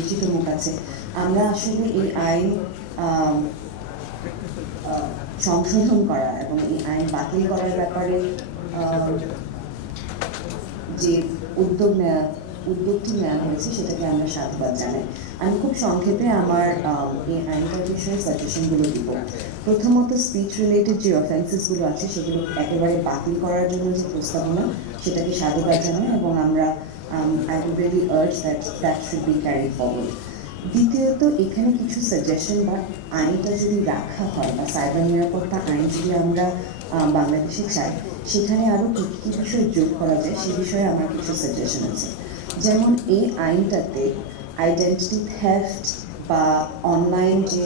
পরিচিত মুখ আছে। আমরা আসলে এই আইন সংশোধন করা এবং এই আইন বাতিল করার ব্যাপারে যে উদ্যোগটি নেওয়া হয়েছে সেটাকে আমরা সাধুবাদ জানাই। আমি খুব সংক্ষেপে আমার এই আইনটার বিষয়ে সাজেশনগুলো দিব। প্রথমত, স্পিচ রিলেটেড যে অফেন্সেসগুলো আছে সেগুলো একেবারে বাতিল করার জন্য যে প্রস্তাবনা সেটাকে সাধুবাদ জানাই এবং আমরা I would really urge that should be carried forward. দ্বিতীয়ত, এখানে কিছু সাজেশন বা আইনটা যদি রাখা হয় বা সাইবার নিরাপত্তা আইন যদি আমরা বাংলাদেশে চাই, সেখানে আরও কী কী বিষয় যোগ করা যায় সে বিষয়ে আমার কিছু সাজেশন আছে। যেমন এই আইনটাতে আইডেন্টিটি থেফট বা অনলাইন যে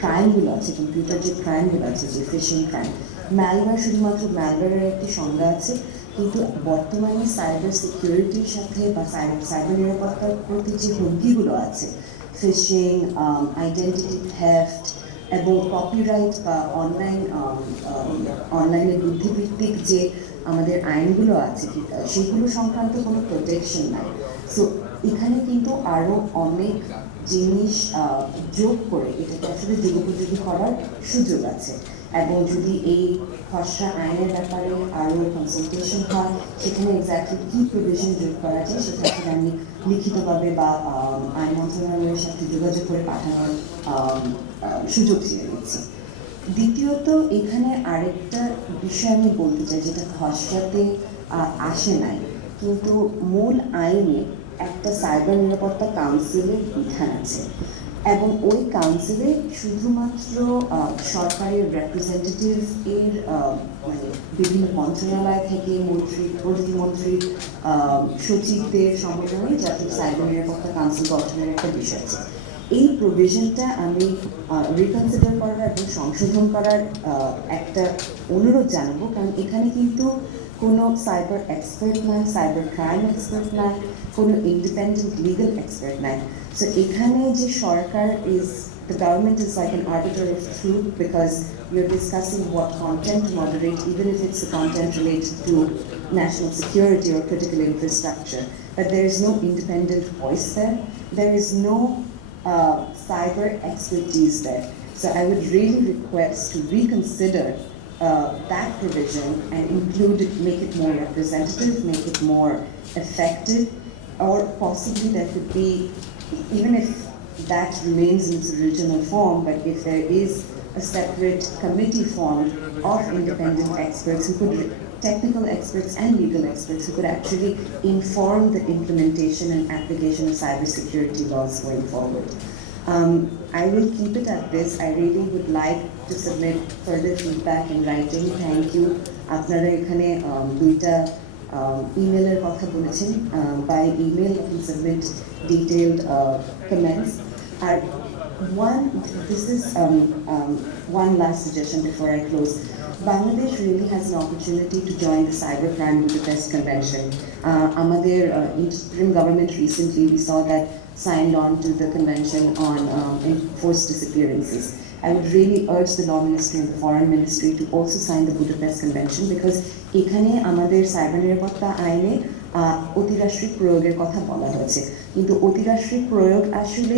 ক্রাইমগুলো আছে, কম্পিউটার যে ক্রাইমগুলো আছে, যে ফিশিং ক্রাইম, ম্যালওয়্যার, শুধুমাত্র ম্যালওয়্যারের একটি সংজ্ঞা আছে, কিন্তু বর্তমানে সাইবার সিকিউরিটির সাথে বা সাইবার নিরাপত্তার প্রতি যে হুমকিগুলো আছে, ফিশিং, আইডেন্টিটি থেফট এবং কপিরাইট বা অনলাইনে বুদ্ধিভিত্তিক যে আমাদের আইনগুলো আছে সেগুলো সংক্রান্ত কোনো প্রোটেকশন নাই। সো এখানে কিন্তু আরও অনেক জিনিস যোগ করে এটাকে আসলে যুগোপযোগী করার সুযোগ আছে এবং যদি এই খসড়া আইনের ব্যাপারে আরও কনসালটেশন হয় সেখানে এক্স্যাক্টলি কী প্রভিশন যোগ করা যায় সেটা আসলে আমি লিখিতভাবে বা আইন মন্ত্রণালয়ের সাথে যোগাযোগ করে পাঠানোর সুযোগ চেয়ে নিচ্ছি। দ্বিতীয়ত, এখানে আরেকটা বিষয় আমি বলতে চাই যেটা খসড়াতে আসে নাই, কিন্তু মূল আইনে একটা সাইবার নিরাপত্তা কাউন্সিলের বিধান আছে এবং ওই কাউন্সিলে শুধুমাত্র সরকারের রিপ্রেজেন্টেটিভ এর মানে বিভিন্ন মন্ত্রণালয় থেকে মন্ত্রী, প্রতিমন্ত্রী, সচিবদের সমন্বয়ে জাতীয় সাইবার নিরাপত্তা কাউন্সিল গঠনের একটা বিষয় আছে। এই প্রভিশনটা আমি রিকনসিডার করার এবং সংশোধন করার একটা অনুরোধ জানাবো, কারণ এখানে কিন্তু কোনো সাইবার এক্সপার্ট নাই, সাইবার ক্রাইম এক্সপার্ট নাই, কোনো ইন্ডিপেন্ডেন্ট লিগাল এক্সপার্ট নাই। সো এখানে যে সরকার the government is like an arbiter of truth because we're discussing what content to moderate, even if it's a content related to national security or critical infrastructure. But there is no independent voice there. There is no cyber expertise there. So I would really request to reconsider that provision and make it more representative, make it more effective, or possibly there could be, even if that remains in its original form, but if there is a separate committee formed of independent experts technical experts and legal experts who could actually inform the implementation and application of cybersecurity laws going forward. I will keep it at this. I really would like to submit further feedback in writing. Thank you. আপনারা এখানে দুইটা ইমেলের কথা বলেছেন। By email you can submit detailed comments. This is one last suggestion before I close. Bangladesh really has an opportunity to join the Cybercrime Budapest Convention. Amader interim government recently, we saw that, signed on to the convention on enforced disappearances. I would really urge the Law Ministry and the Foreign Ministry to also sign the Budapest Convention because এখানে আমাদের cyber নিরাপত্তা আইনে অতিরাষ্ট্রিক প্রয়োগের কথা বলা হয়েছে, কিন্তু অতিরাষ্ট্রিক প্রয়োগ আসলে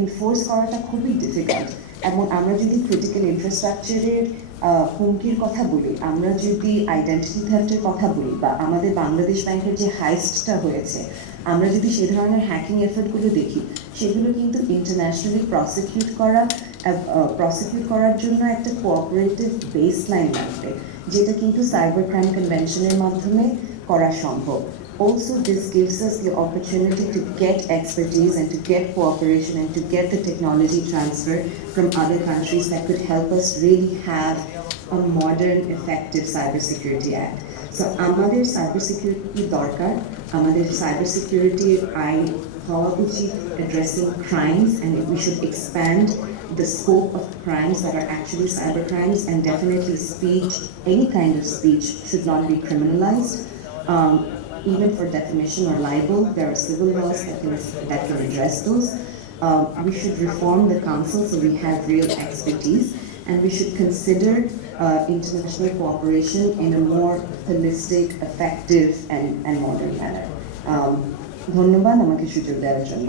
এনফোর্স করাটা খুবই ডিফিকাল্ট। এবং আমরা যদি ক্রিটিক্যাল ইনফ্রাস্ট্রাকচারের হুমকির কথা বলি, আমরা যদি আইডেন্টিটি থেফটের কথা বলি, বা আমাদের বাংলাদেশ ব্যাংকের যে হাইস্টটা হয়েছে, আমরা যদি সে ধরনের হ্যাকিং এফার্টগুলো দেখি, সেগুলো কিন্তু ইন্টারন্যাশনালি প্রসিকিউট করার জন্য একটা কোঅপারেটিভ বেস লাইন লাগবে, যেটা কিন্তু সাইবার ক্রাইম কনভেনশনের মাধ্যমে করা সম্ভব। Also, this gives us the opportunity to get expertise and to get cooperation and to get the technology transfer from other countries that could help us really have a modern, effective cybersecurity act. So, আমাদের cybersecurity দরকার, আমাদের cybersecurity আইন হওয়া উচিত addressing crimes, and we should expand the scope of crimes that are actually cyber crimes, and definitely speech, any kind of speech, should not be criminalized. Even for defamation or libel, there are civil laws that can address those. We should reform the council so we have real expertise, and we should consider international cooperation in a more holistic, effective, and modern manner. ধন্যবাদ আমাকে সুযোগ দেওয়ার জন্য।